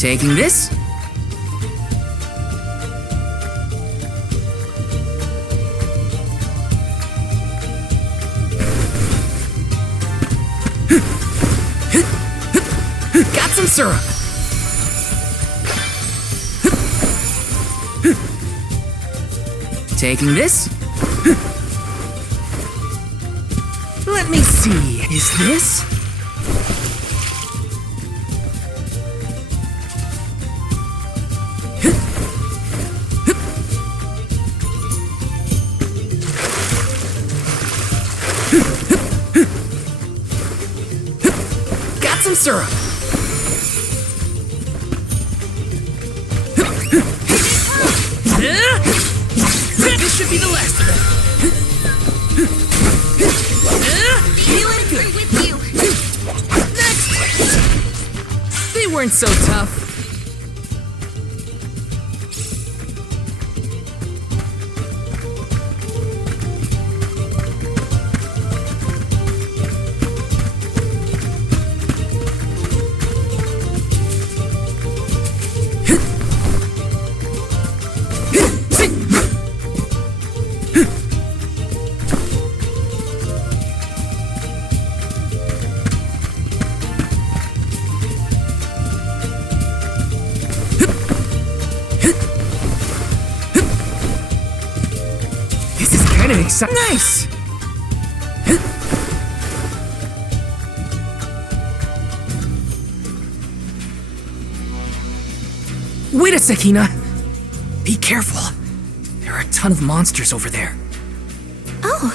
Taking this? Got some syrup! Taking this? Let me see, is this? Got some syrup! This should be the last of it. Feeling good. With you. Next! They weren't so tough. Nice! Wait a sec, Hina. Be careful. There are a ton of monsters over there. Oh,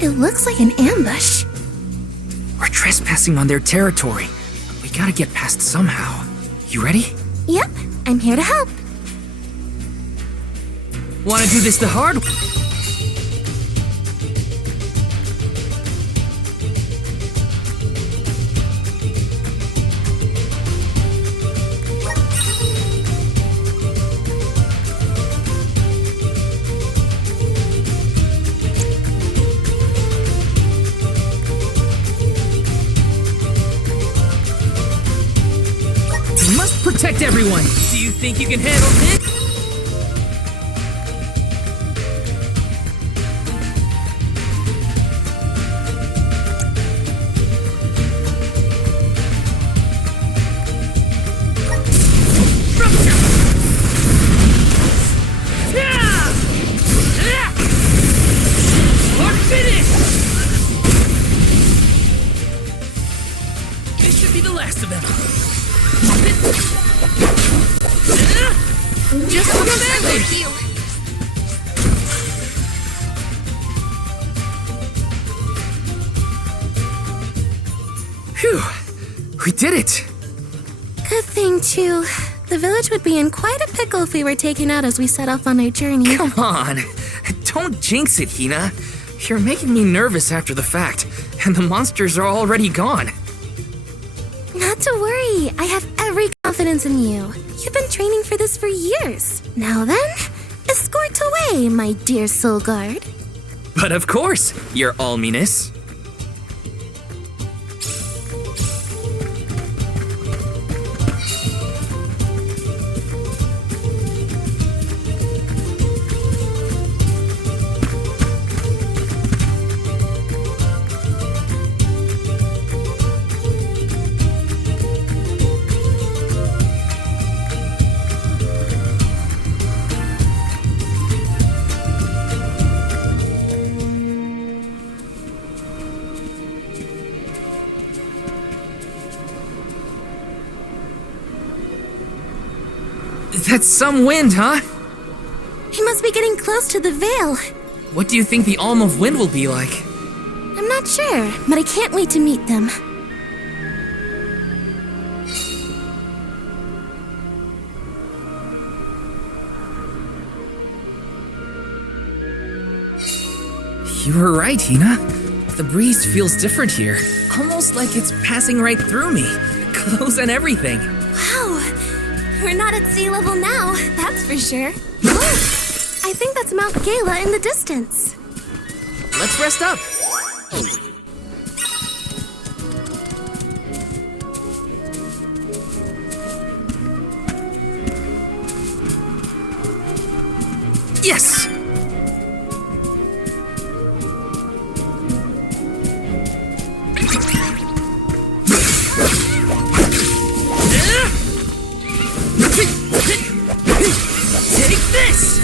it looks like an ambush. We're trespassing on their territory. We gotta get past somehow. You ready? Yep, I'm here to help. Wanna do this the hard way? Protect everyone! Do you think you can handle this? Or finish! This should be the last of them. Just look at that with you. Phew, we did it. Good thing, too. The village would be in quite a pickle if we were taken out as we set off on our journey. Come on, don't jinx it, Hina. You're making me nervous after the fact, and the monsters are already gone. Not to worry, I have every confidence in you. You've been training for this for years. Now then, escort away, my dear soul guard. But of course, your alminess. That's some wind, huh? He must be getting close to the Veil. What do you think the Alm of Wind will be like? I'm not sure, but I can't wait to meet them. You were right, Hina. The breeze feels different here. Almost like it's passing right through me. Clothes and everything. Wow, we're not at sea level now, that's for sure. Look, I think that's Mount Gala in the distance. Let's rest up. Yes! Take this!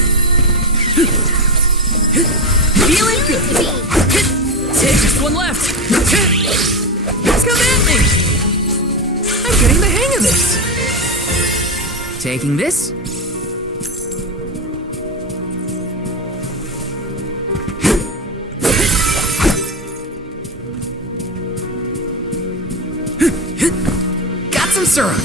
Feeling good! Take just one left! Come at me! I'm getting the hang of this! Taking this? Got some syrup!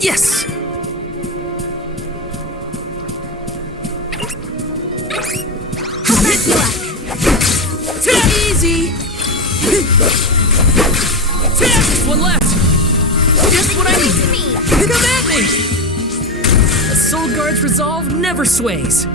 Yes! Take easy! Just one left! Just what I need! Come at me! A Soul Guard's resolve never sways.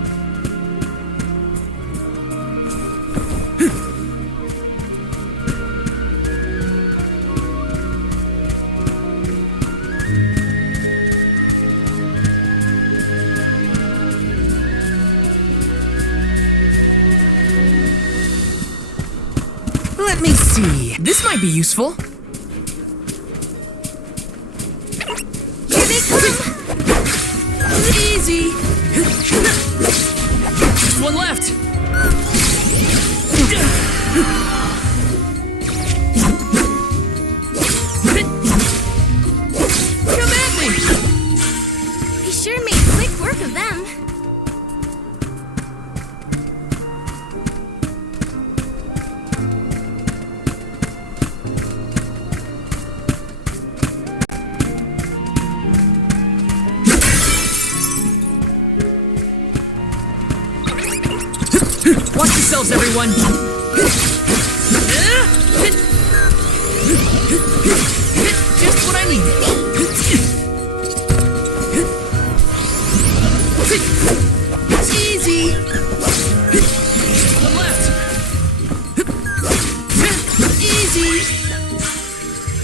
Let me see. This might be useful. Here they come! Easy! Just one left! Come at me! We sure made quick work of them. Watch yourselves, everyone! Just what I need! It's easy! Just one left! Easy!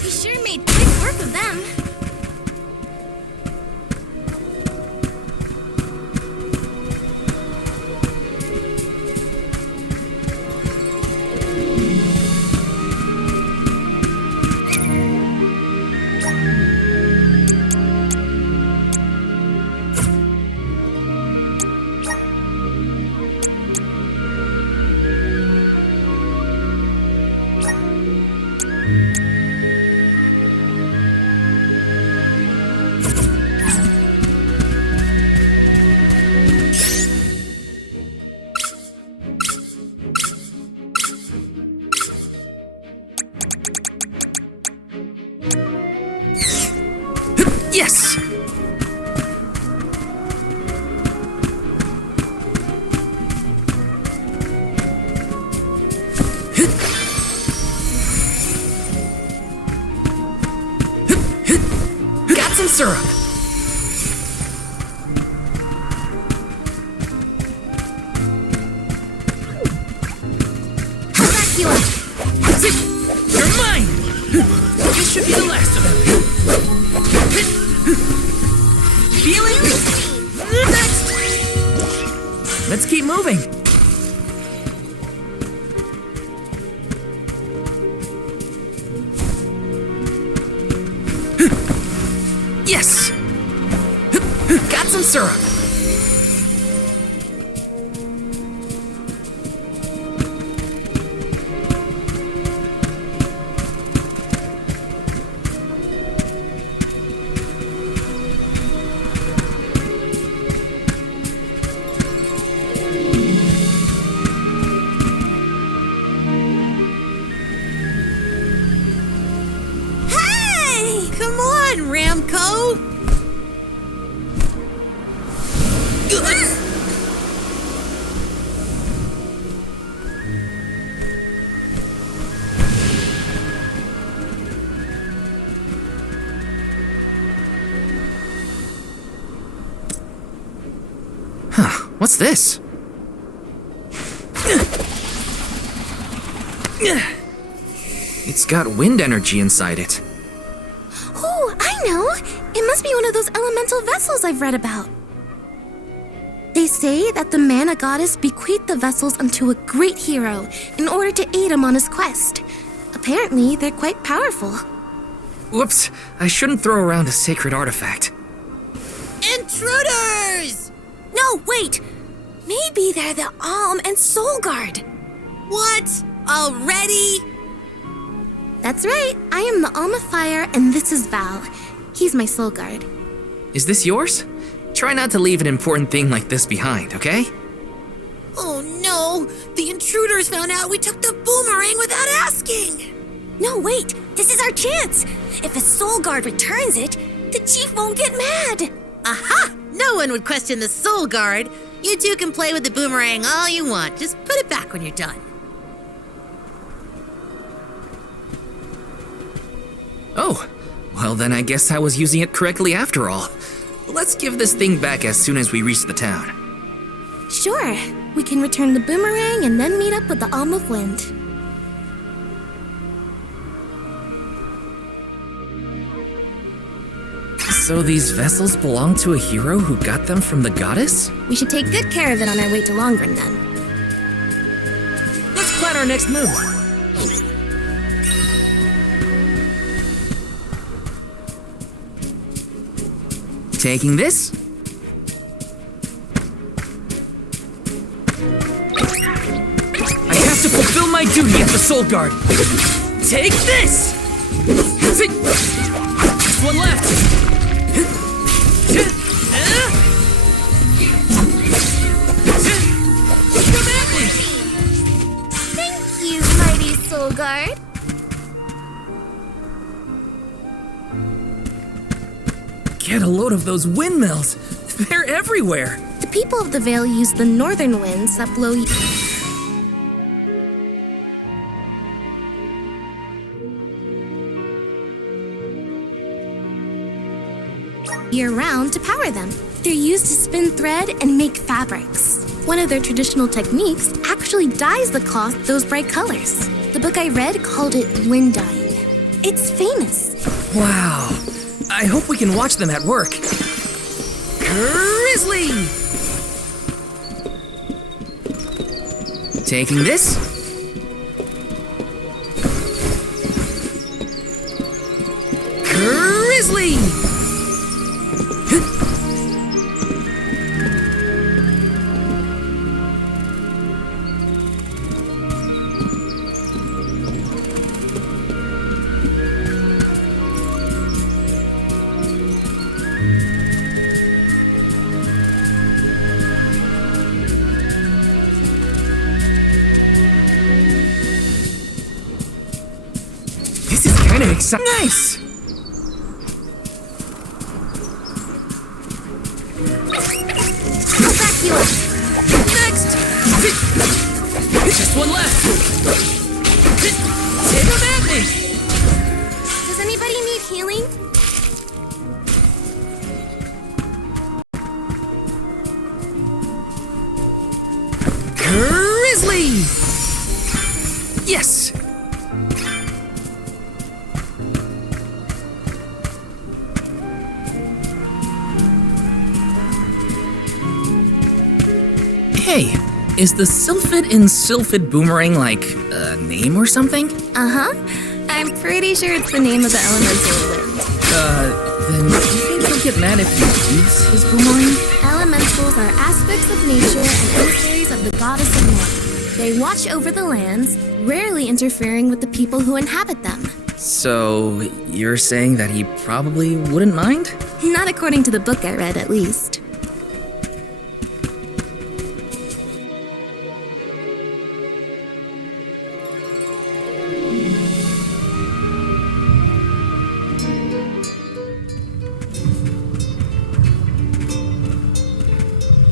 We sure made quick work of them. Yes! Got some syrup! I'll back you up. You're mine! This should be the last of them. Feeling good. Next! Let's keep moving. Yes! Got some syrup. Come on, Ramco! Huh, what's this? It's got wind energy inside it. know. It must be one of those elemental vessels I've read about. They say that the mana goddess bequeathed the vessels unto a great hero in order to aid him on his quest. Apparently, they're quite powerful. Whoops, I shouldn't throw around a sacred artifact. Intruders! No, wait! Maybe they're the Alm and Soul Guard. What? Already? That's right. I am the Alm of Fire, and this is Val. He's my Soul Guard. Is this yours? Try not to leave an important thing like this behind, okay? Oh no! The intruders found out we took the boomerang without asking! No, wait! This is our chance! If a Soul Guard returns it, the chief won't get mad! Aha! No one would question the Soul Guard. You two can play with the boomerang all you want. Just put it back when you're done. Oh, well then I guess I was using it correctly after all. Let's give this thing back as soon as we reach the town. Sure. We can return the boomerang and then meet up with the Alm of Wind. So these vessels belong to a hero who got them from the goddess? We should take good care of it on our way to Longren then. Let's plan our next move. Taking this? I have to fulfill my duty as the Soul Guard. Take this! Just one left. Come at me! Thank you, mighty Soul Guard. Get a load of those windmills. They're everywhere. The people of the Vale use the northern winds that blow year-round to power them. They're used to spin thread and make fabrics. One of their traditional techniques actually dyes the cloth those bright colors. The book I read called it wind dyeing. It's famous. Wow. I hope we can watch them at work. Grizzly! Taking this? Grizzly! This is kind of exciting. Nice! I'll back you up. Next! Just one left! Take him at me! Does anybody need healing? Grizzly! Yes! Hey, is the Sylphid in Sylphid Boomerang like a name or something? Uh-huh. I'm pretty sure it's the name of the elemental wind. Then do you think he'll get mad if you use his boomerang? Elementals are aspects of nature and emissaries of the goddess of north. They watch over the lands, rarely interfering with the people who inhabit them. So, you're saying that he probably wouldn't mind? Not according to the book I read, at least.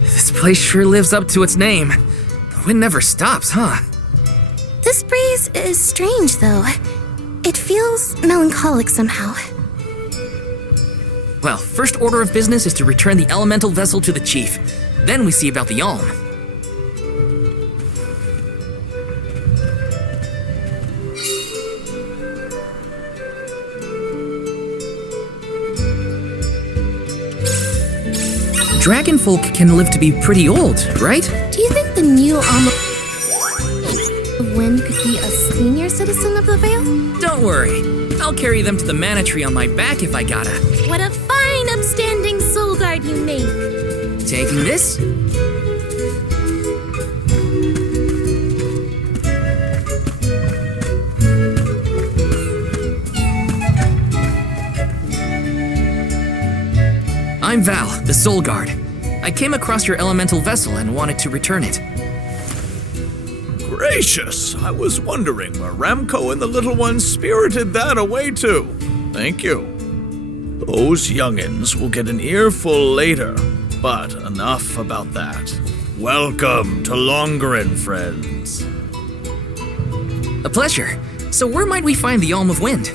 This place sure lives up to its name. The wind never stops, huh? This breeze is strange, though. It feels melancholic somehow. Well, first order of business is to return the elemental vessel to the chief. Then we see about the Alm. dragonfolk can live to be pretty old, right? Do you think the new Alma of Wind could be a senior citizen of the Vale? Don't worry. I'll carry them to the mana tree on my back if I gotta. What a fine, upstanding soul guard you make! Taking this? I'm Val, the Soul Guard. I came across your elemental vessel and wanted to return it. Gracious, I was wondering where Ramco and the little ones spirited that away to. Thank you. Those youngins will get an earful later, but enough about that. Welcome to Longarin, friends. A pleasure. So where might we find the Alm of Wind?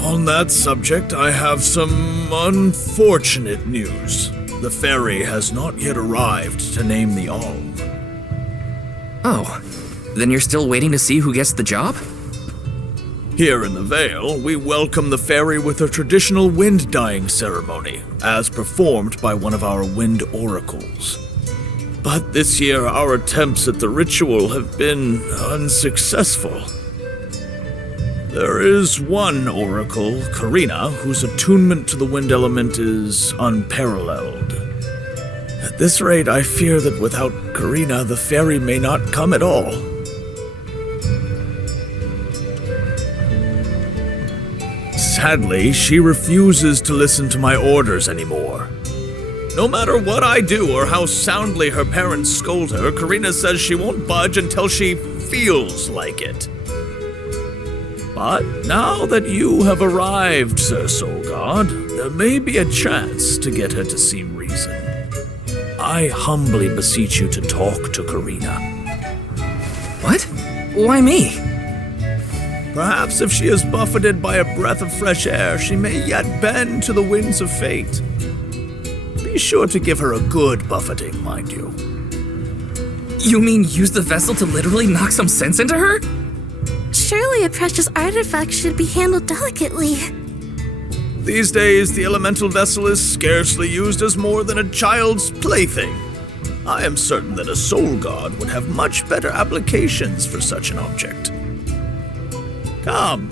On that subject, I have some unfortunate news. The fairy has not yet arrived to name the Alm. Oh, then you're still waiting to see who gets the job? Here in the Vale, we welcome the fairy with a traditional wind dyeing ceremony, as performed by one of our wind oracles. But this year, our attempts at the ritual have been unsuccessful. There is one oracle, Karina, whose attunement to the wind element is unparalleled. At this rate, I fear that without Karina, the fairy may not come at all. Sadly, she refuses to listen to my orders anymore. No matter what I do or how soundly her parents scold her, Karina says she won't budge until she feels like it. But now that you have arrived, Sir Soul God, there may be a chance to get her to see reason. I humbly beseech you to talk to Karina. What? Why me? Perhaps if she is buffeted by a breath of fresh air, she may yet bend to the winds of fate. Be sure to give her a good buffeting, mind you. You mean use the vessel to literally knock some sense into her? Surely a precious artifact should be handled delicately. These days, the elemental vessel is scarcely used as more than a child's plaything. I am certain that a soul god would have much better applications for such an object. Come,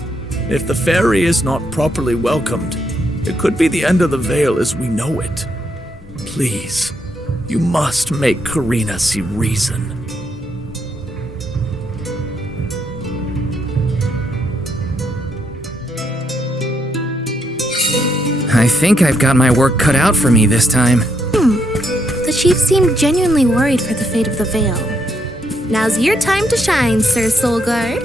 if the fairy is not properly welcomed, it could be the end of the Vale as we know it. Please, you must make Karina see reason. I think I've got my work cut out for me this time. The chief seemed genuinely worried for the fate of the Vale. Now's your time to shine, Sir Soul Guard.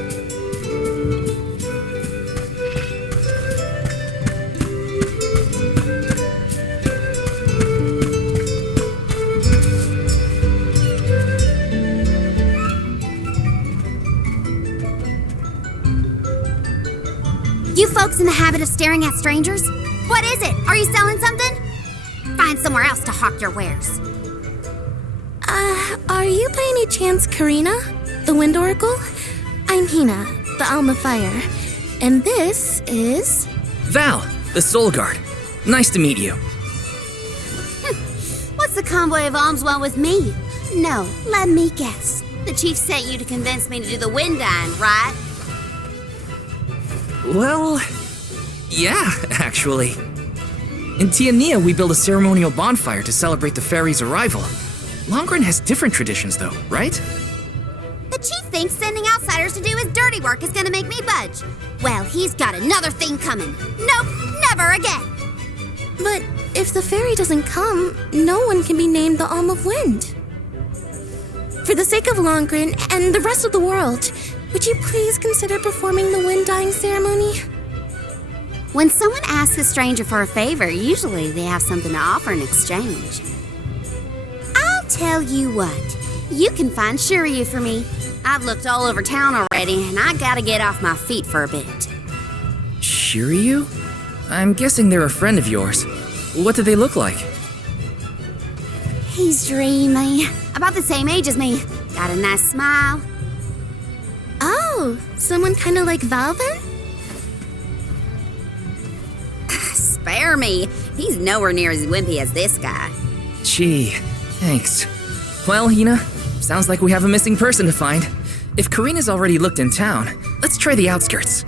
You folks in the habit of staring at strangers? What is it? Are you selling something? Find somewhere else to hawk your wares. Are you by any chance Karina, the Wind Oracle? I'm Hina, the Alma Fire. And this is... Val, the Soul Guard. Nice to meet you. What's the convoy of alms want with me? No, let me guess. The chief sent you to convince me to do the wind dyeing, right? Well, yeah, actually. In Tiania, we build a ceremonial bonfire to celebrate the fairy's arrival. Longarin has different traditions, though, right? The chief thinks sending outsiders to do his dirty work is gonna make me budge. Well, he's got another thing coming. Nope, never again. But if the fairy doesn't come, no one can be named the Alm of Wind. For the sake of Longarin and the rest of the world, would you please consider performing the wind dyeing ceremony? When someone asks a stranger for a favor, usually they have something to offer in exchange. I'll tell you what, you can find Shiryu for me. I've looked all over town already, and I gotta get off my feet for a bit. Shiryu? I'm guessing they're a friend of yours. What do they look like? He's dreamy. About the same age as me. Got a nice smile. Oh, someone kind of like Val then? Spare Jeremy. He's nowhere near as wimpy as this guy. Gee, thanks. Well, Hina, sounds like we have a missing person to find. If Karina's already looked in town, let's try the outskirts.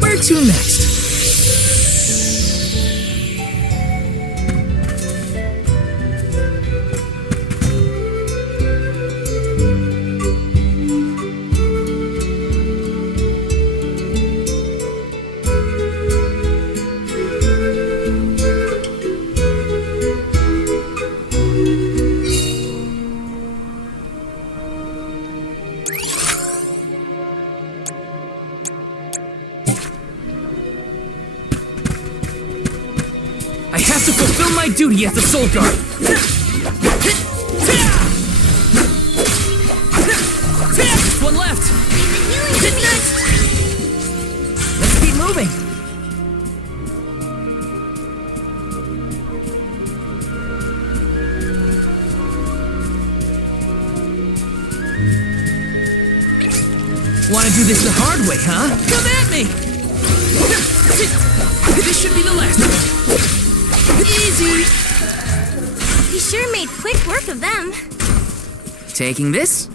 Where to next? I have to fulfill my duty as the Soul Guard. Just one left. Next. Let's keep moving. Want to do this the hard way, huh? Come at me. This should be the last. Easy! You sure made quick work of them. Taking this?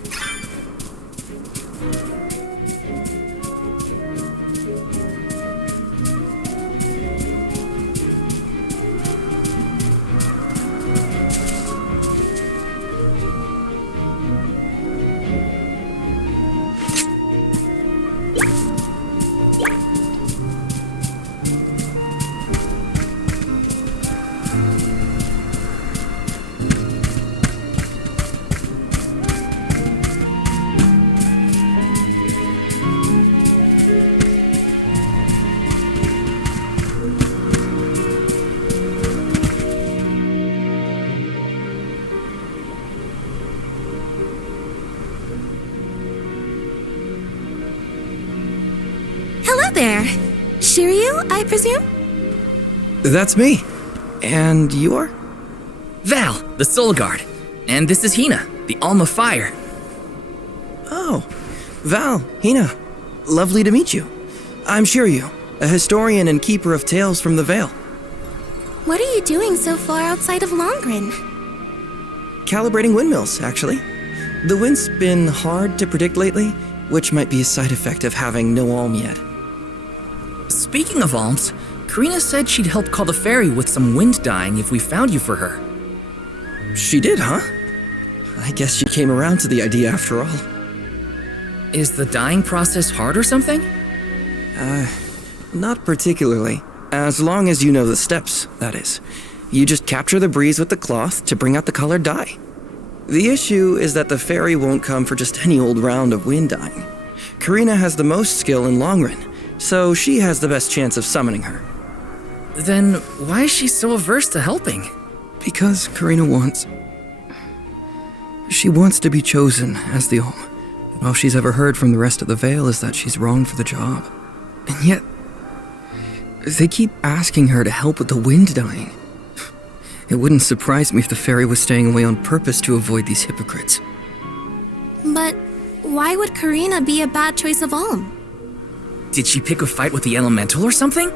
Hello there. Shiryu, I presume? That's me. And you are? Val, the Soul Guard. And this is Hina, the Alma Fire. Oh, Val, Hina. Lovely to meet you. I'm Shiryu, a historian and keeper of tales from the Vale. What are you doing so far outside of Longren? Calibrating windmills, actually. The wind's been hard to predict lately, which might be a side effect of having no alm yet. Speaking of alms, Karina said she'd help call the fairy with some wind dyeing if we found you for her. She did, huh? I guess she came around to the idea after all. Is the dyeing process hard or something? Not particularly. As long as you know the steps, that is. You just capture the breeze with the cloth to bring out the colored dye. The issue is that the fairy won't come for just any old round of wind dyeing. Karina has the most skill in Longren, so she has the best chance of summoning her. Then why is she so averse to helping? Because Karina wants... She wants to be chosen as the Alm. And all she's ever heard from the rest of the Vale is that she's wrong for the job. And yet... they keep asking her to help with the wind dyeing. It wouldn't surprise me if the fairy was staying away on purpose to avoid these hypocrites. But why would Karina be a bad choice of Alm? Did she pick a fight with the elemental or something?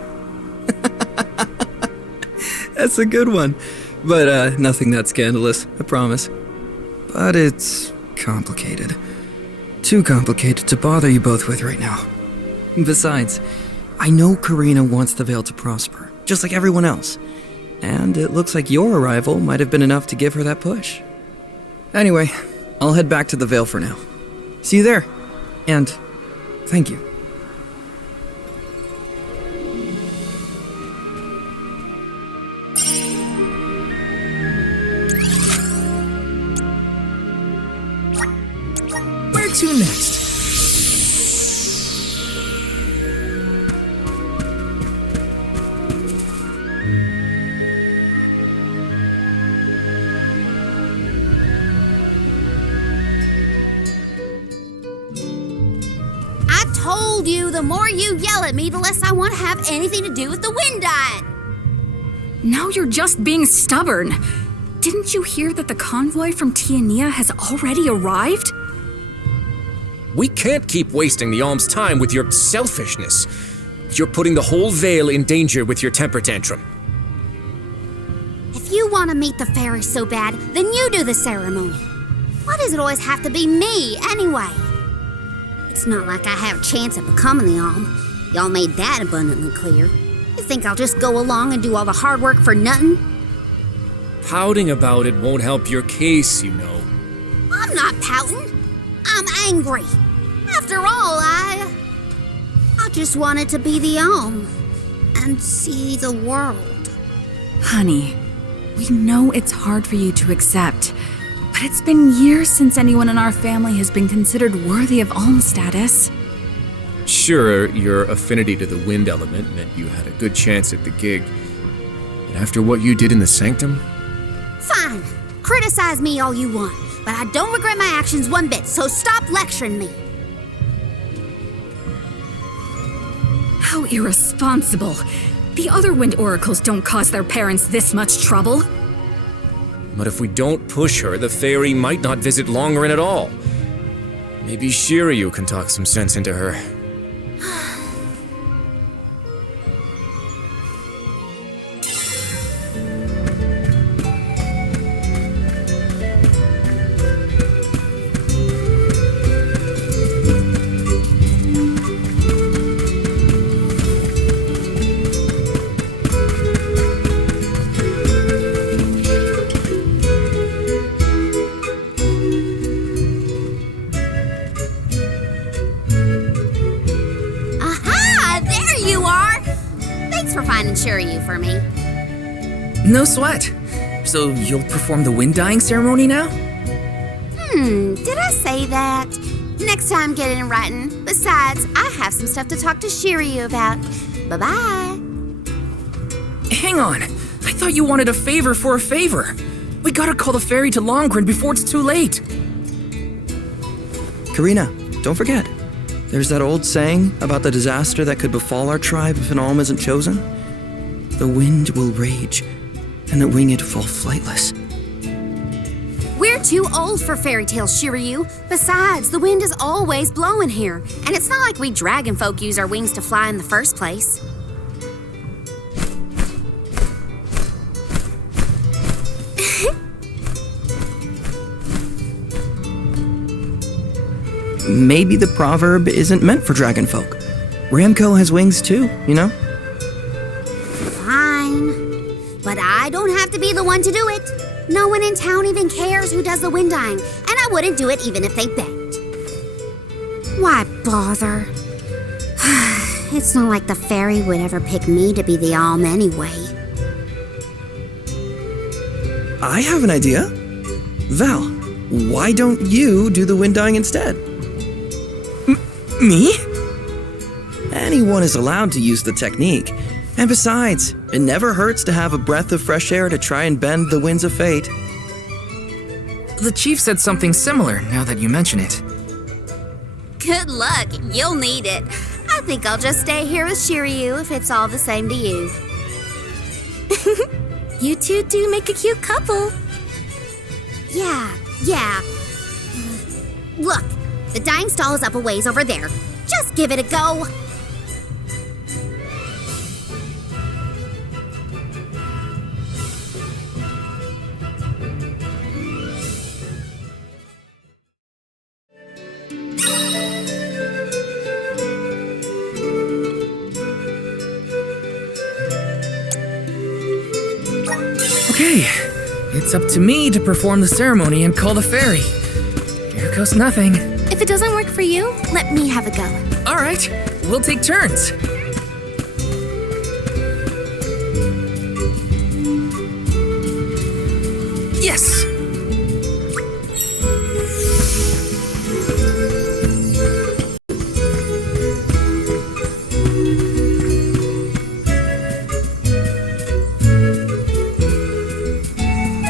That's a good one. But nothing that scandalous, I promise. But it's complicated. Too complicated to bother you both with right now. Besides, I know Karina wants the Vale to prosper, just like everyone else. And it looks like your arrival might have been enough to give her that push. Anyway, I'll head back to the Vale for now. See you there. And thank you. Where to next? told you, the more you yell at me, the less I want to have anything to do with the wind dying. Now you're just being stubborn. Didn't you hear that the convoy from Tiania has already arrived? We can't keep wasting the Alm's time with your selfishness. You're putting the whole Vale in danger with your temper tantrum. If you want to meet the fairy so bad, then you do the ceremony. Why does it always have to be me, anyway? It's not like I have a chance at becoming the Alm. Y'all made that abundantly clear. You think I'll just go along and do all the hard work for nothing? Pouting about it won't help your case, you know. I'm not pouting. I'm angry. After all, I just wanted to be the Alm and see the world. Honey, we know it's hard for you to accept, but it's been years since anyone in our family has been considered worthy of Alm status. Sure, your affinity to the wind element meant you had a good chance at the gig. But after what you did in the sanctum? Fine. Criticize me all you want, but I don't regret my actions one bit, so stop lecturing me. How irresponsible. The other wind oracles don't cause their parents this much trouble. But if we don't push her, the fairy might not visit Longarin at all. Maybe Shiryu can talk some sense into her. Shiryu for me. No sweat. So you'll perform the wind dyeing ceremony now? Did I say that? Next time, get it in writing. Besides, I have some stuff to talk to Shiryu about. Bye-bye. Hang on. I thought you wanted a favor for a favor. We gotta call the fairy to Longren before it's too late. Karina, don't forget. There's that old saying about the disaster that could befall our tribe if an Alm isn't chosen. The wind will rage, and the winged fall flightless. We're too old for fairy tales, Shiryu. Besides, the wind is always blowing here, and it's not like we dragon folk use our wings to fly in the first place. Maybe the proverb isn't meant for dragon folk. Ramco has wings too, you know? Fine. But I don't have to be the one to do it. No one in town even cares who does the wind dyeing, and I wouldn't do it even if they begged. Why bother? It's not like the fairy would ever pick me to be the Alm anyway. I have an idea. Val, why don't you do the wind dyeing instead? Me? Anyone is allowed to use the technique. And besides, it never hurts to have a breath of fresh air to try and bend the winds of fate. The chief said something similar, now that you mention it. Good luck. You'll need it. I think I'll just stay here with Shiryu if it's all the same to you. You two do make a cute couple. Yeah. Look, the dyeing stall is up a ways over there. Just give it a go. Okay, it's up to me to perform the ceremony and call the fairy. Here goes nothing. If it doesn't work for you, let me have a go. All right, we'll take turns. Yes!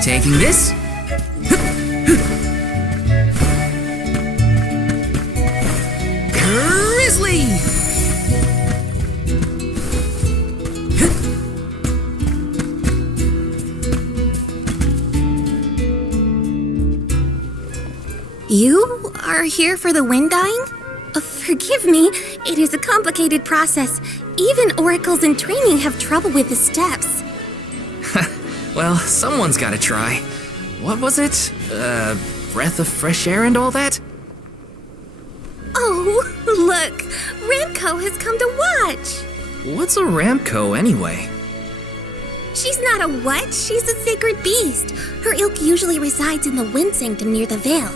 Taking this. Grizzly! You are here for the wind dying? Forgive me, it is a complicated process. Even oracles in training have trouble with the steps. Well, someone's gotta try. What was it? Breath of fresh air and all that? Oh, look! Ramco has come to watch! What's a Ramco anyway? She's not a what? She's a sacred beast. Her ilk usually resides in the Wind Sanctum near the Veil.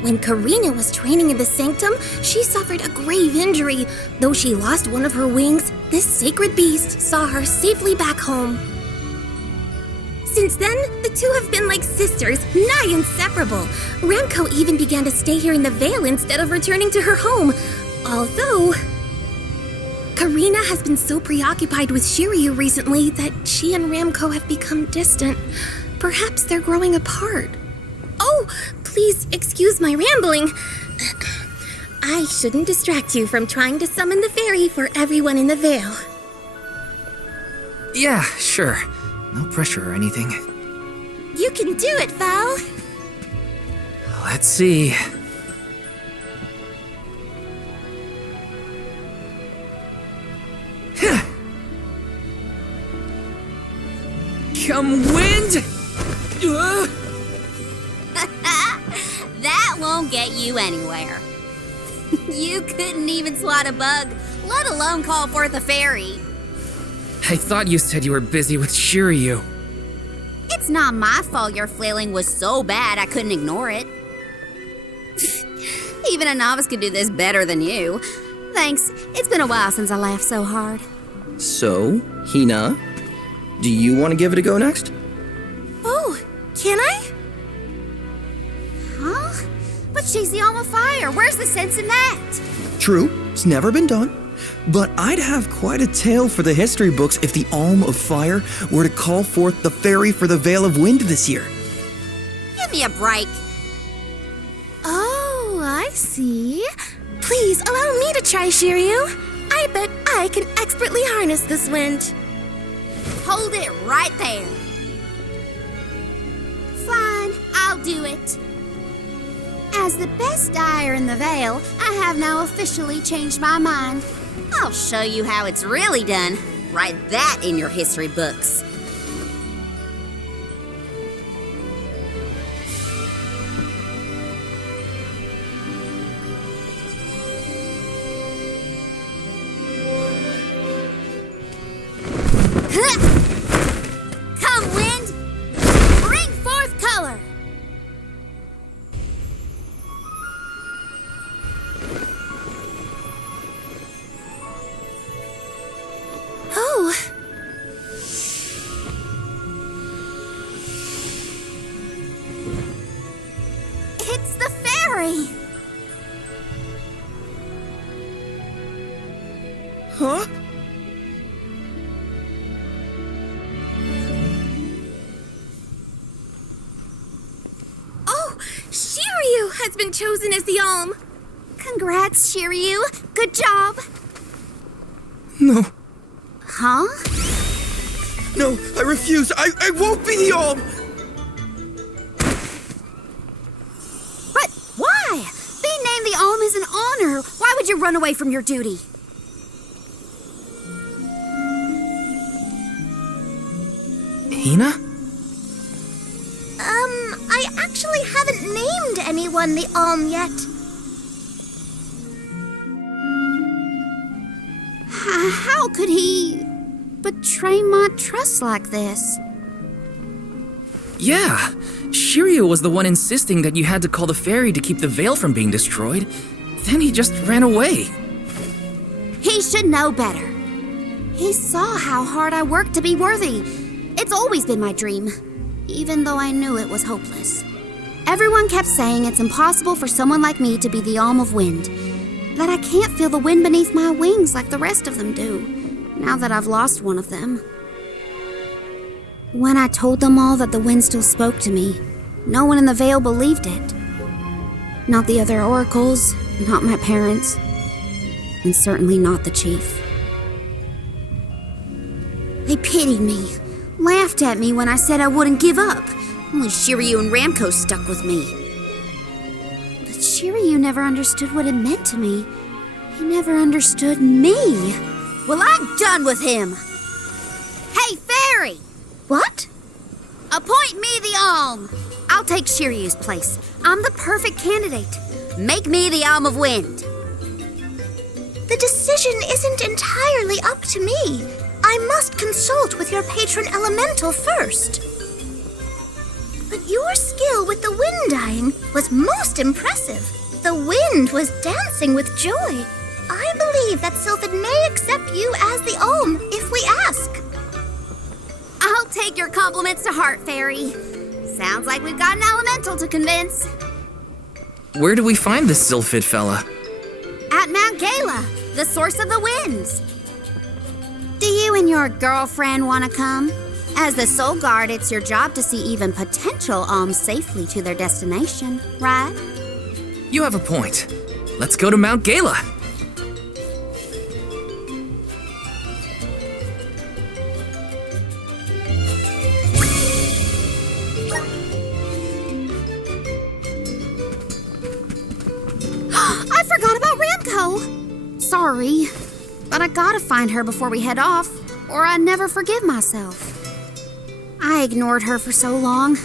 When Karina was training in the Sanctum, she suffered a grave injury. Though she lost one of her wings, this sacred beast saw her safely back home. Since then, the two have been like sisters, nigh inseparable. Ramco even began to stay here in the Veil instead of returning to her home. Although, Karina has been so preoccupied with Shiryu recently that she and Ramco have become distant. Perhaps they're growing apart. Oh, please excuse my rambling. I shouldn't distract you from trying to summon the fairy for everyone in the Veil. Yeah, sure. No pressure or anything. You can do it, Val. Let's see. Come wind! That won't get you anywhere. You couldn't even swat a bug, let alone call forth a fairy. I thought you said you were busy with Shiryu. It's not my fault your flailing was so bad I couldn't ignore it. Even a novice could do this better than you. Thanks. It's been a while since I laughed so hard. So, Hina, do you want to give it a go next? Oh, can I? Huh? But she's the Alm of Fire. Where's the sense in that? True, it's never been done. But I'd have quite a tale for the history books if the Alm of Fire were to call forth the fairy for the Veil of Wind this year. Give me a break. Oh, I see. Please allow me to try, Shiryu. I bet I can expertly harness this wind. Hold it right there. Fine, I'll do it. As the best dyer in the Veil, I have now officially changed my mind. I'll show you how it's really done. Write that in your history books. Come, wind! Bring forth color! Oh. It's the fairy! Huh? Oh, Shiryu has been chosen as the Alm. Congrats, Shiryu. Good job. No. Huh? No, I refuse. I won't be the Alm! But why? Being named the Alm is an honor. Why would you run away from your duty? Hina? I actually haven't named anyone the Alm yet. How could he betray my trust like this? Yeah, Shiryu was the one insisting that you had to call the fairy to keep the veil from being destroyed. Then he just ran away. He should know better. He saw how hard I worked to be worthy. It's always been my dream, even though I knew it was hopeless. Everyone kept saying it's impossible for someone like me to be the Alm of Wind, that I can't feel the wind beneath my wings like the rest of them do, now that I've lost one of them. When I told them all that the wind still spoke to me, no one in the Veil believed it. Not the other oracles, not my parents, and certainly not the chief. They pitied me, laughed at me when I said I wouldn't give up. Only Shiryu and Ramco stuck with me. you never understood what it meant to me. He never understood me. Well, I'm done with him. Hey, Fairy! What? Appoint me the Alm. I'll take Shiryu's place. I'm the perfect candidate. Make me the Alm of Wind. The decision isn't entirely up to me. I must consult with your patron elemental first. But your skill with the wind dyeing was most impressive. The wind was dancing with joy. I believe that Sylphid may accept you as the Alm if we ask. I'll take your compliments to heart, Fairy. Sounds like we've got an elemental to convince. Where do we find this Sylphid fella? At Mount Gala, the source of the winds. Do you and your girlfriend want to come? As the Soul Guard, it's your job to see even potential alms safely to their destination, right? You have a point. Let's go to Mount Gala. I forgot about Ramco. Sorry, but I gotta find her before we head off, or I'd never forgive myself. I ignored her for so long,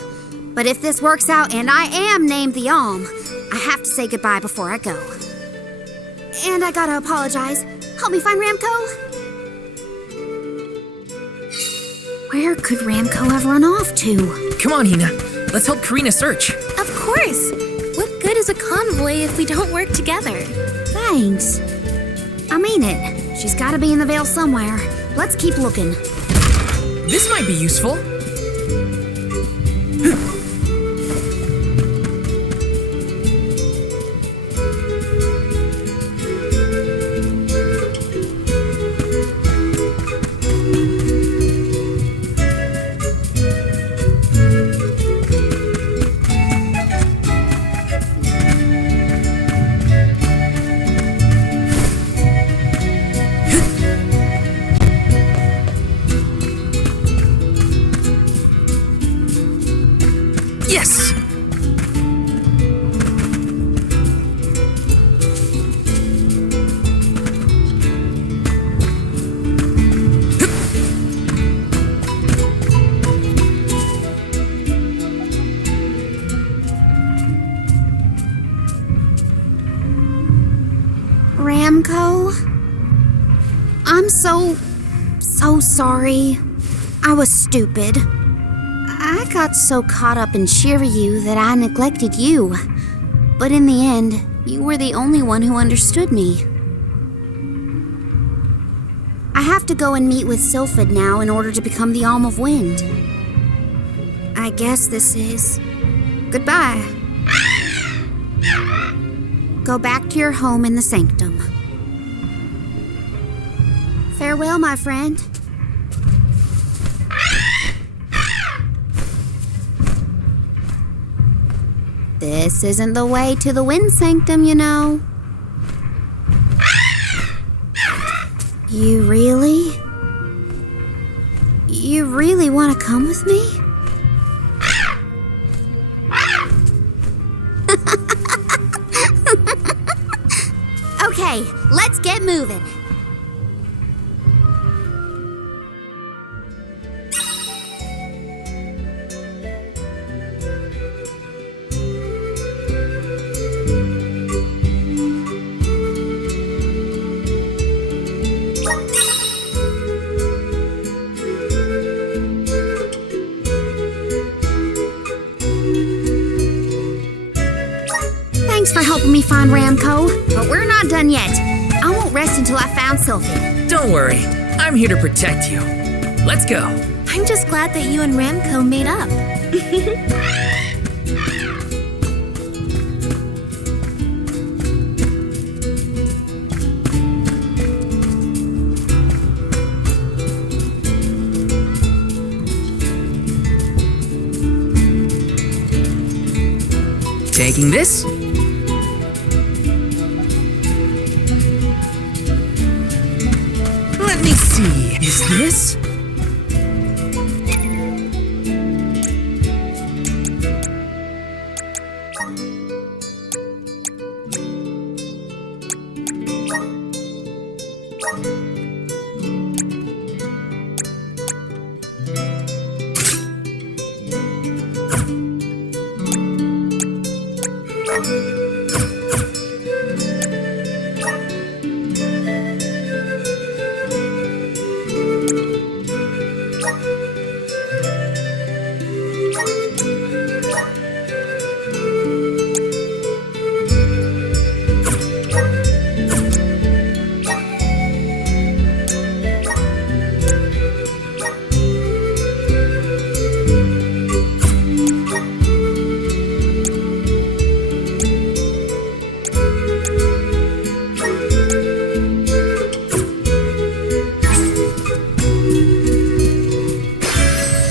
but if this works out and I am named the Alm, I have to say goodbye before I go. And I gotta apologize. Help me find Ramco. Where could Ramco have run off to? Come on, Hina. Let's help Karina search. Of course. What good is a convoy if we don't work together? Thanks. I mean it. She's gotta be in the Vale somewhere. Let's keep looking. This might be useful. Yes! Ramco? I'm so sorry. I was stupid. I got so caught up in Shiryu that I neglected you. But in the end, you were the only one who understood me. I have to go and meet with Sylphid now in order to become the Alm of Wind. I guess this is goodbye. Go back to your home in the Sanctum. Farewell, my friend. This isn't the way to the Wind Sanctum, you know. You really want to come with me? Okay, let's get moving. Thanks for helping me find Ramco, but we're not done yet. I won't rest until I found Sylphid. Don't worry. I'm here to protect you. Let's go. I'm just glad that you and Ramco made up. Taking this. Let me see. Is this?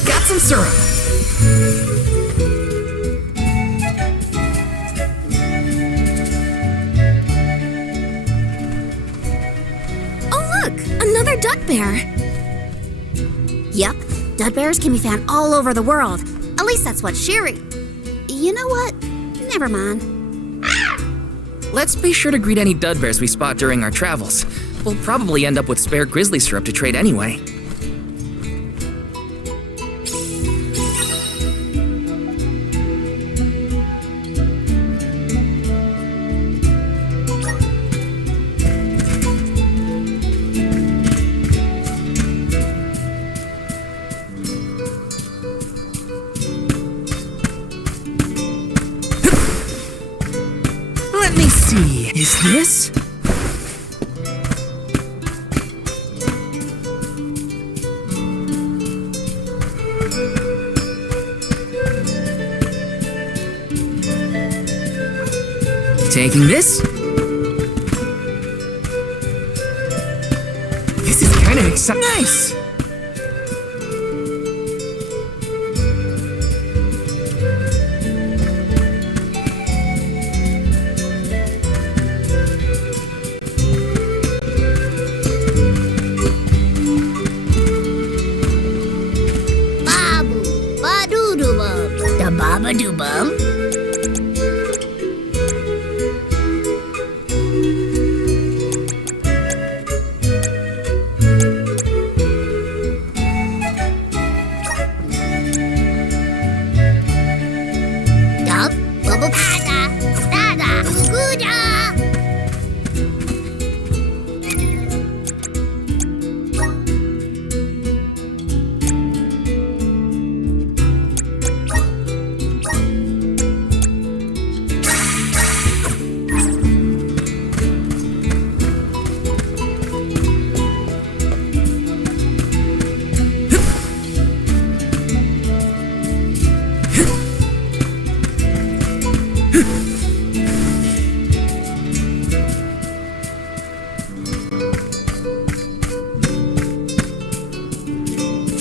Got some syrup. Oh, look! Another duck bear! Yep, dud bears can be found all over the world. At least that's what Shiri. You know what? Never mind. Let's be sure to greet any dud bears we spot during our travels. We'll probably end up with spare grizzly syrup to trade anyway. Let me see. Is this? Taking this? This is kind of exciting. Nice! Babu, ba-doo-doo-bum, da ba-ba-doo-bum. Dub, bubble, da-da, goo-da.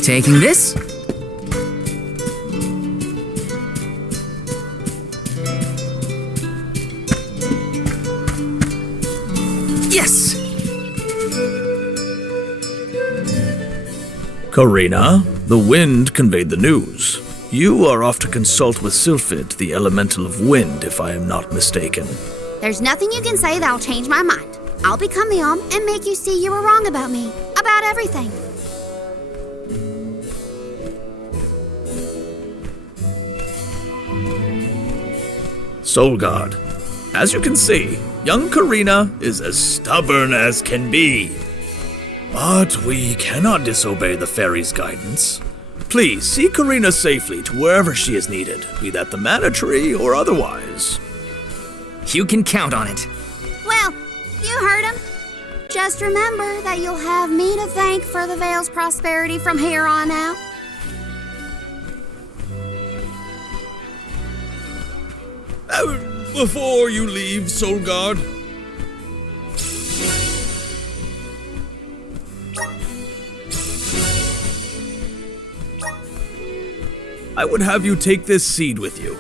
Taking this? Yes! Karina, the wind conveyed the news. You are off to consult with Sylphid, the elemental of wind, if I am not mistaken. There's nothing you can say that'll change my mind. I'll become the Alm and make you see you were wrong about me. About everything. Soul God, as you can see, young Karina is as stubborn as can be. But we cannot disobey the fairy's guidance. Please see Karina safely to wherever she is needed, be that the Mana Tree or otherwise. You can count on it. Well, you heard him. Just remember that you'll have me to thank for the Vale's prosperity from here on out. Before you leave, Soul God, I would have you take this seed with you.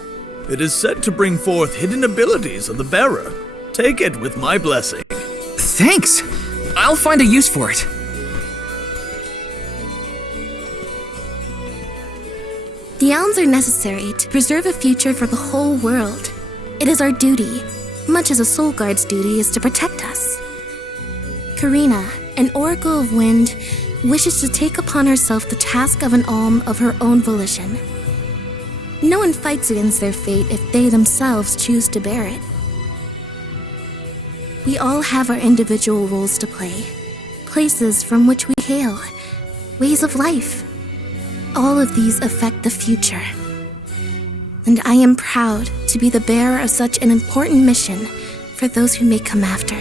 It is said to bring forth hidden abilities of the bearer. Take it with my blessing. Thanks! I'll find a use for it. The elms are necessary to preserve a future for the whole world. It is our duty, much as a soul guard's duty is to protect us. Karina, an oracle of wind, wishes to take upon herself the task of an alm of her own volition. No one fights against their fate if they themselves choose to bear it. We all have our individual roles to play, places from which we hail, ways of life. All of these affect the future. And I am proud to be the bearer of such an important mission for those who may come after.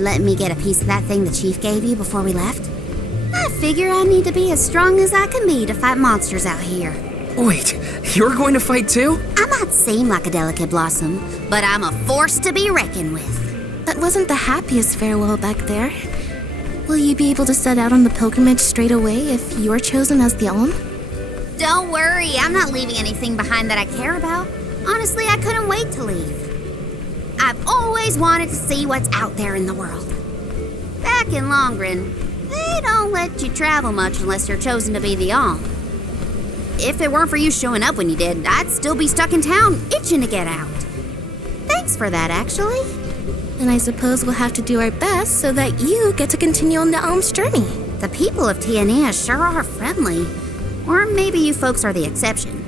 mind letting me get a piece of that thing the chief gave you before we left? I figure I need to be as strong as I can be to fight monsters out here. Wait, you're going to fight too? I might seem like a delicate blossom, but I'm a force to be reckoned with. That wasn't the happiest farewell back there. Will you be able to set out on the pilgrimage straight away if you're chosen as the Alm? Don't worry, I'm not leaving anything behind that I care about. Honestly, I couldn't wait to leave. I've always wanted to see what's out there in the world. Back in Longren, they don't let you travel much unless you're chosen to be the Alm. If it weren't for you showing up when you did, I'd still be stuck in town, itching to get out. Thanks for that, actually. And I suppose we'll have to do our best so that you get to continue on the Alm's journey. The people of Tiania sure are friendly. Or maybe you folks are the exception.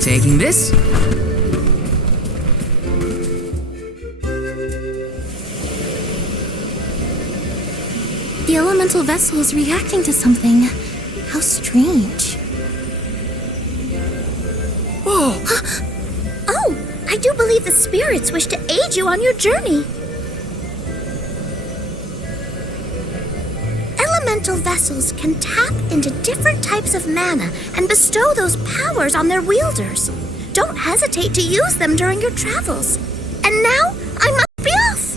Taking this. The elemental vessel is reacting to something. How strange. Whoa! Oh, I do believe the spirits wish to aid you on your journey. Elemental vessels can tap into different types of mana and bestow those powers on their wielders. Don't hesitate to use them during your travels. And now, I must be off!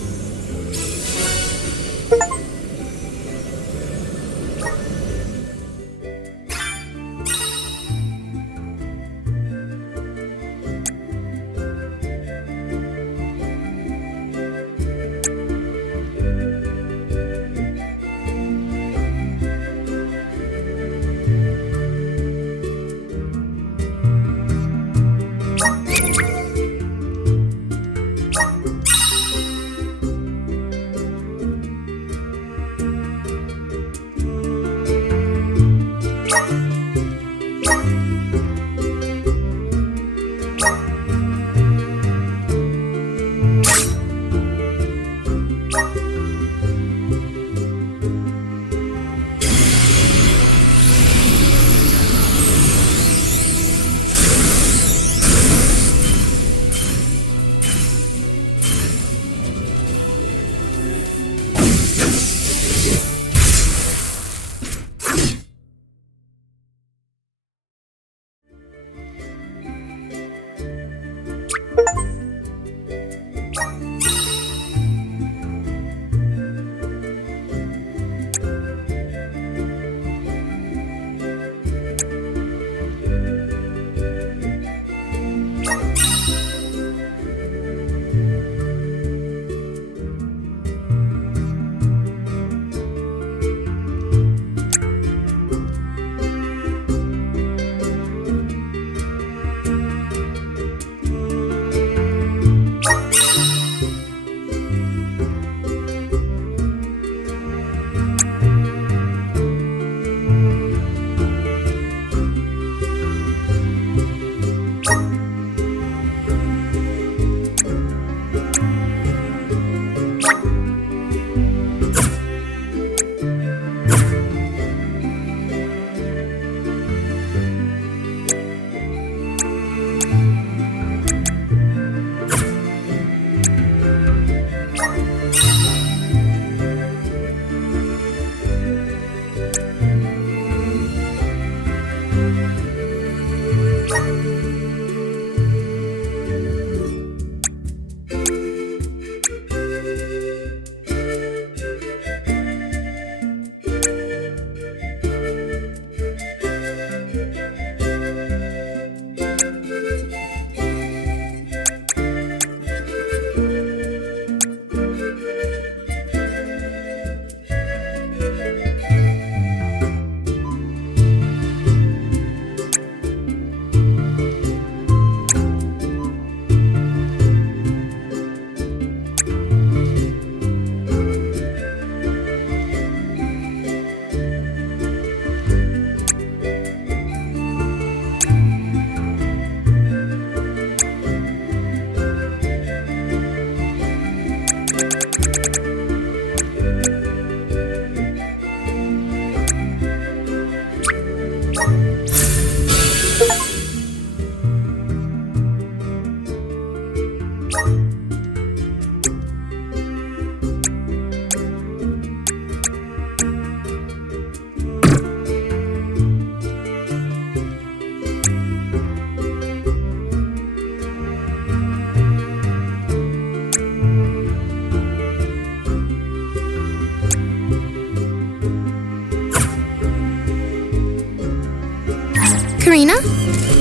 Karina,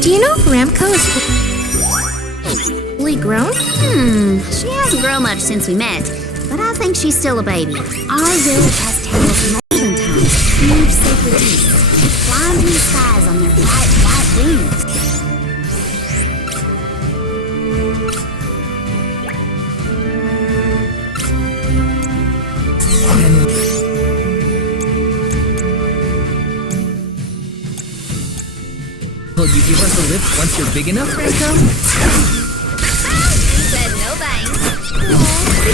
do you know if Ramco is fully grown? She hasn't grown much since we met, but I think she's still a baby. Our village has tales from olden times, huge sacred beasts, flying through the skies on their bright white wings. Will you give us a lift once you're big enough, Ramco? Said no thanks. Too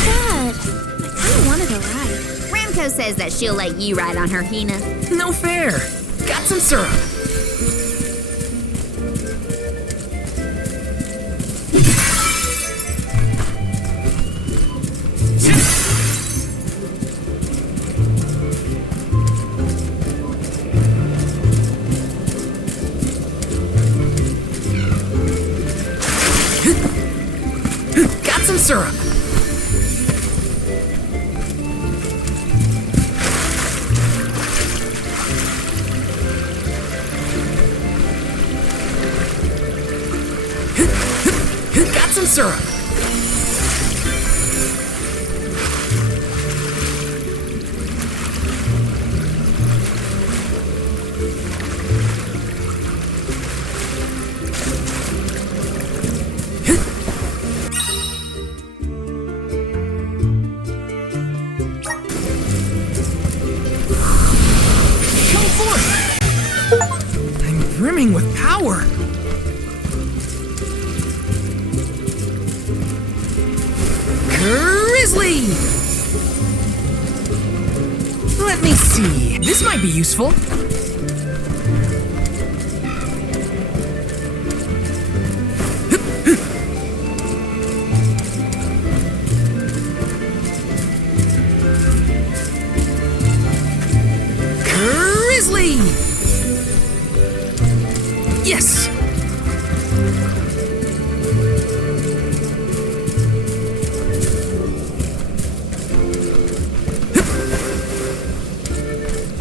bad. I kinda wanted a ride. Ramco says that she'll let you ride on her, Hina. No fair. Got some syrup. Got some syrup. Got some syrup. Come forth! I'm brimming with power. Grizzly! Let me see. This might be useful. Grizzly! Yes!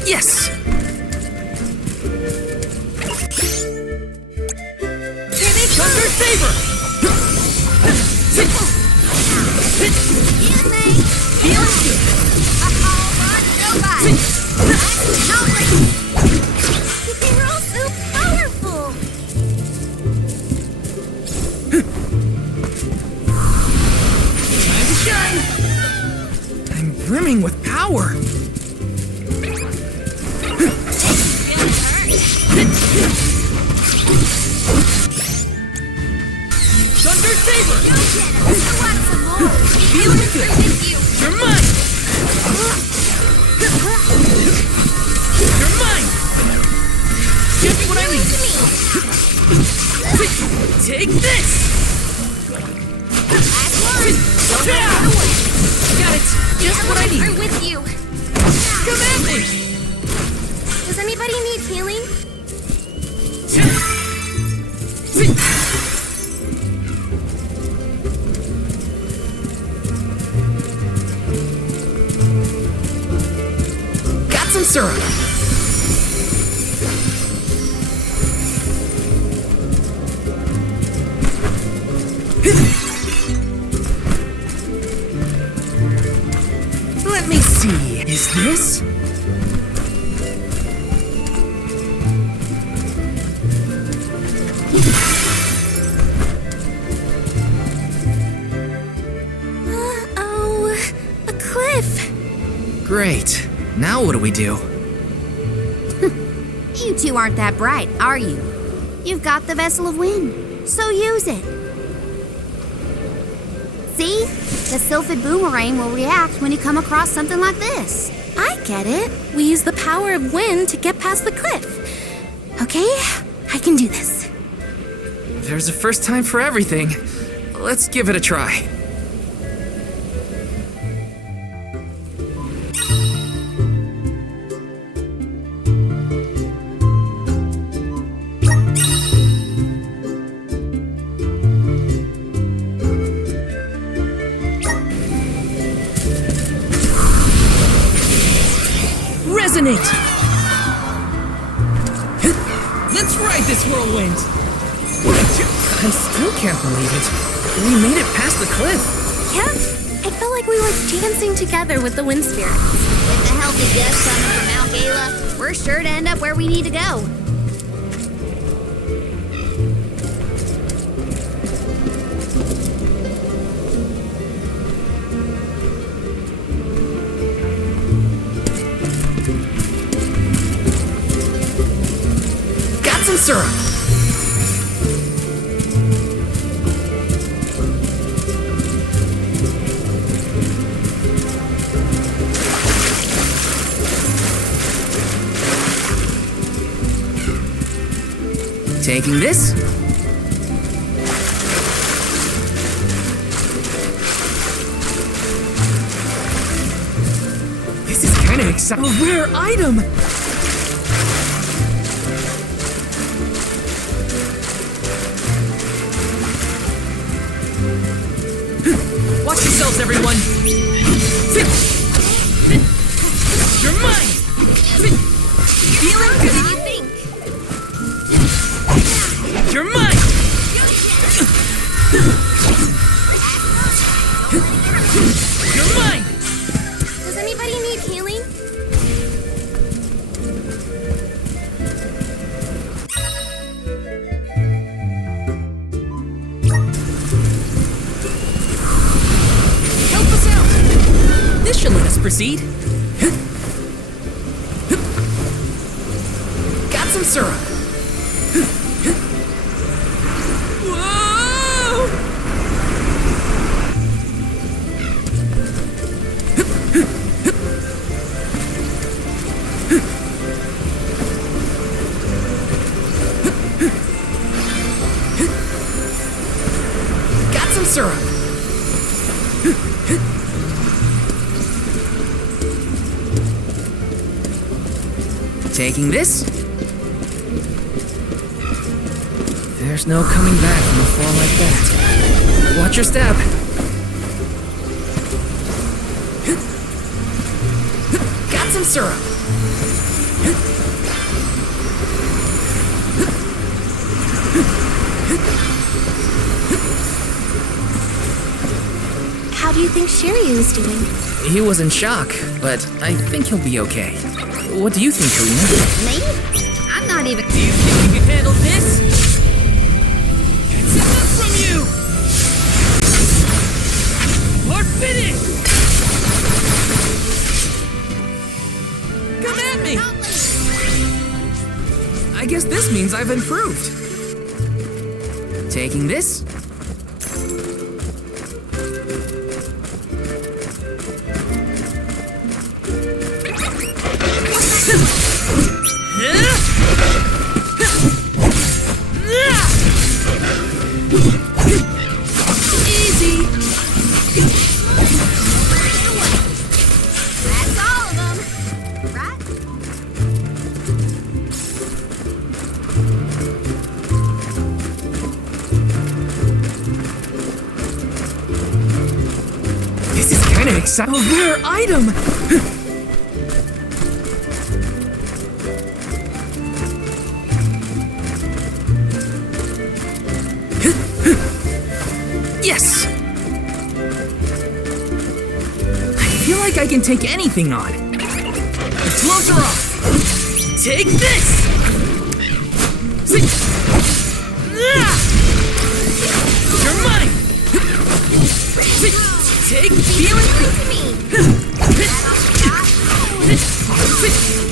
Yes! Thunder Saber! Feeling good. You're all so powerful. Time to shine! I'm brimming with power. Thunder Saber! Feeling good. You're mine! You're mine! Just what I need. Take this! Got it! Just what I need. I'm with you. Come at me! Does anybody need healing? Got some syrup. Let me see. Is this? Oh, a cliff. Great. Now what do we do? You two aren't that bright, are you? You've got the Vessel of Wind, so use it. See? The Sylphid Boomerang will react when you come across something like this. I get it. We use the power of wind to get past the cliff. Okay, I can do this. There's a first time for everything. Let's give it a try. Resonate! Let's ride this whirlwind! I still can't believe it. We made it past the cliff. Yeah, I felt like we were dancing together with the wind spirits. With the healthy dust coming from Mount Gala, we're sure to end up where we need to go. Got some syrup. Taking this. This is kind of exciting. A rare item. Watch yourselves, everyone. You're mine. Feeling good? What do you think? You're mine! You're mine! Does anybody need healing? Help us out! This should let us proceed. Got some syrup. Whoa! Got some syrup. Taking this. There's no coming back from a fall like that. Watch your step. Got some syrup. How do you think Shiryu is doing? He was in shock, but I think he'll be okay. What do you think, Karina? Me? I'm not even. Do you think you can handle this? It's enough from you! Or finish! Come at me! I guess this means I've improved. Taking this. Easy. That's all of them, right? This is kind of exciting. A rare item. Yes! I feel like I can take anything on. The gloves are off. Take this! You're mine! Take feeling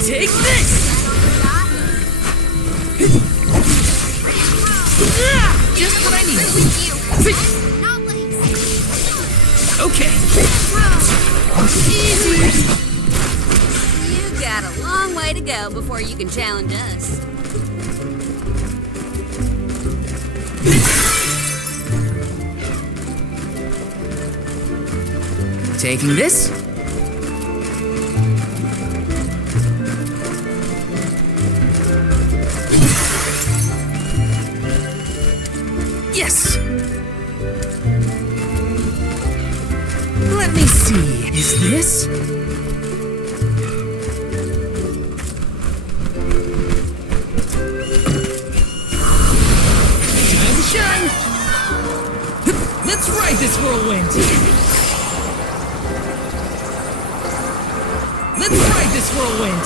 Take this! Just what I need. Okay. Easy. You got a long way to go before you can challenge us. Taking this. Yes. Let me see. Is this? whirlwind! Let's ride this whirlwind!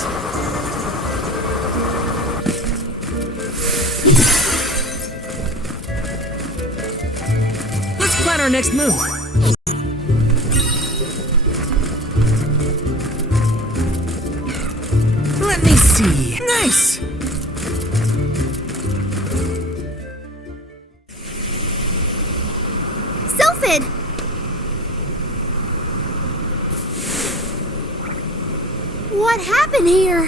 Let's plan our next move. Let me see. Nice! Sylphid! What happened here?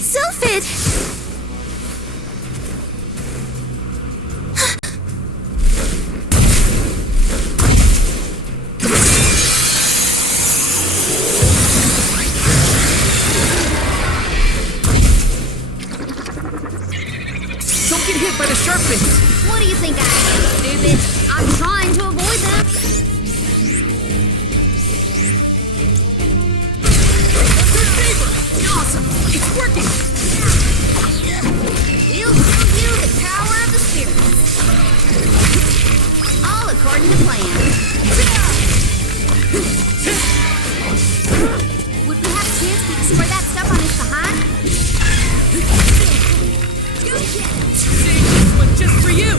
Sylphid! Don't get hit by the sharp fins! What do you think I am, stupid? I'm trying to avoid them. Awesome! It's working! We'll show you the power of the spirits. All according to plan. Would we have a chance to spread that stuff on his behind? Save this one just for you!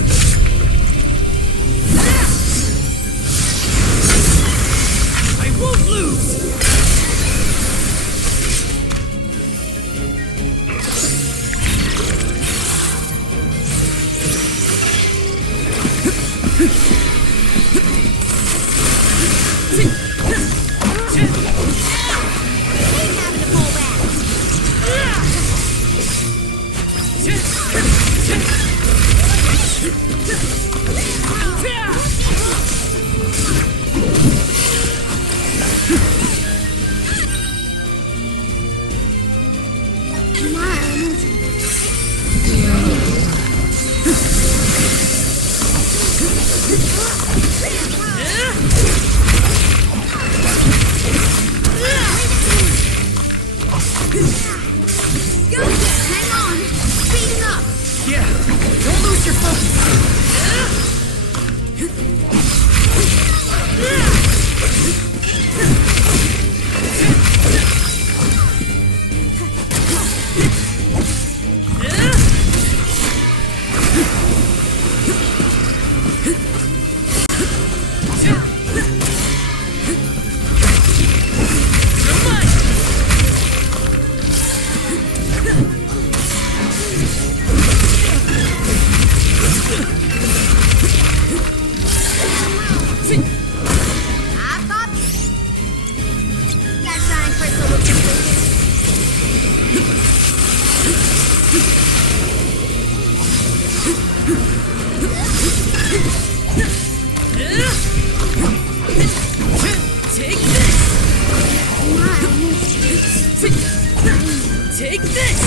I won't lose! Ain't having to pull back. Hang on. Speeding up. Yeah, don't lose your focus! I thought that shine crystal would be Take this! Take this!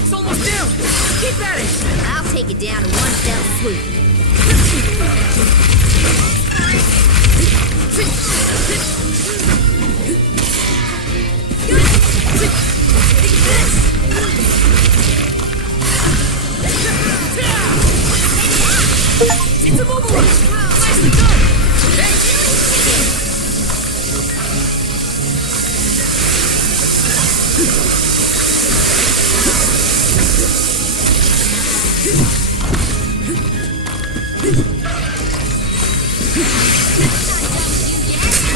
It's almost down! Keep at it! I'll take it down in one fell swoop. It's immobilized! Nicely done! Thanks!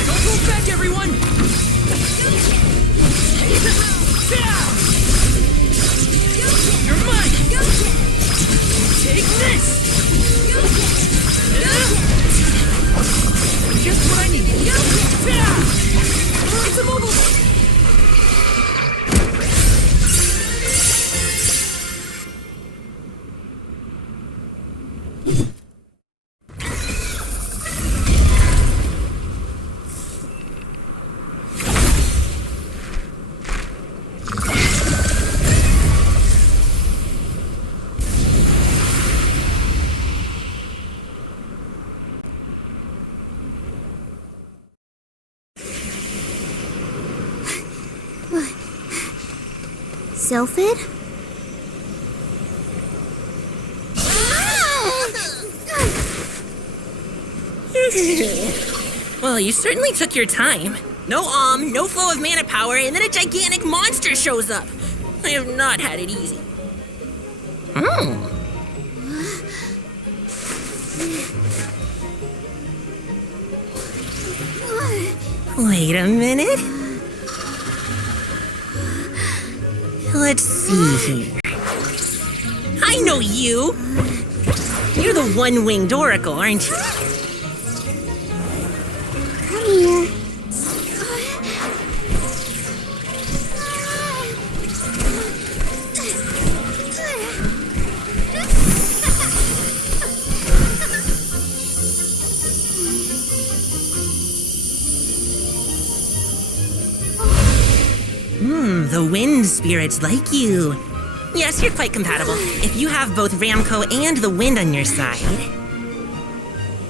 Don't hold back, everyone! You're mine! Take this! Just what I need! It's immobilized! Sylphid? Well, you certainly took your time. No no flow of mana power, and then a gigantic monster shows up. I have not had it easy. Wait a minute. Let's see here. I know you! You're the one-winged oracle, aren't you? Come here. The wind spirits like you. Yes, you're quite compatible. If you have both Ramco and the wind on your side,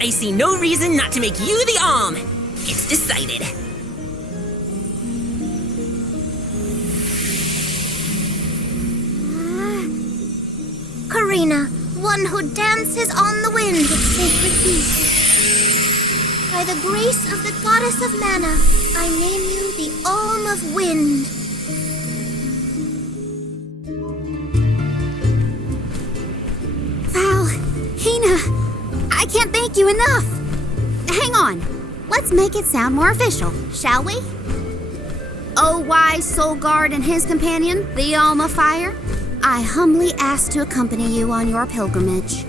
I see no reason not to make you the Alm. It's decided. Karina, one who dances on the wind with sacred beasts. By the grace of the goddess of mana, I name you the Alm of Wind. Val, Hina, I can't thank you enough. Hang on. Let's make it sound more official, shall we? O wise Soul Guard and his companion, the Alm of Fire, I humbly ask to accompany you on your pilgrimage.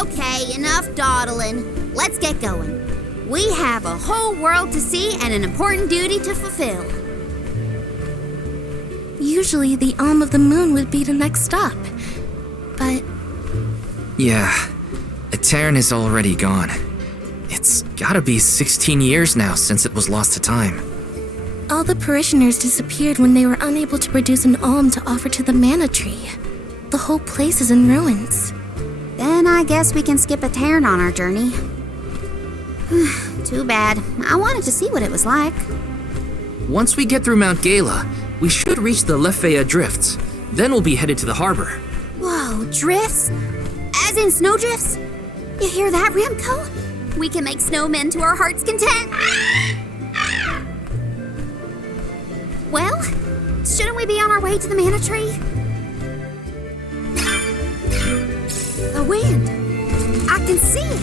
Okay, enough dawdling. Let's get going. We have a whole world to see and an important duty to fulfill. Usually the Alm of the Moon would be the next stop. But Yeah, Etern is already gone. It's gotta be 16 years now since it was lost to time. all the parishioners disappeared when they were unable to produce an alm to offer to the mana tree. The whole place is in ruins. Then I guess we can skip Etern on our journey. Too bad. I wanted to see what it was like. Once we get through Mount Gala, we should reach the Lefeya Drifts. Then we'll be headed to the harbor. Whoa, drifts? As in snowdrifts? You hear that, Ramco? We can make snowmen to our heart's content. Well, shouldn't we be on our way to the mana tree? The wind. I can see it.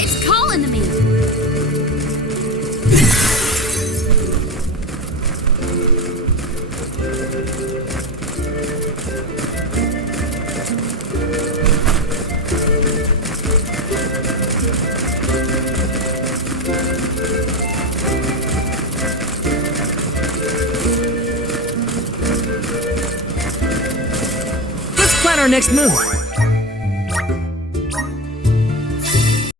It's calling to me. Let's plan our next move.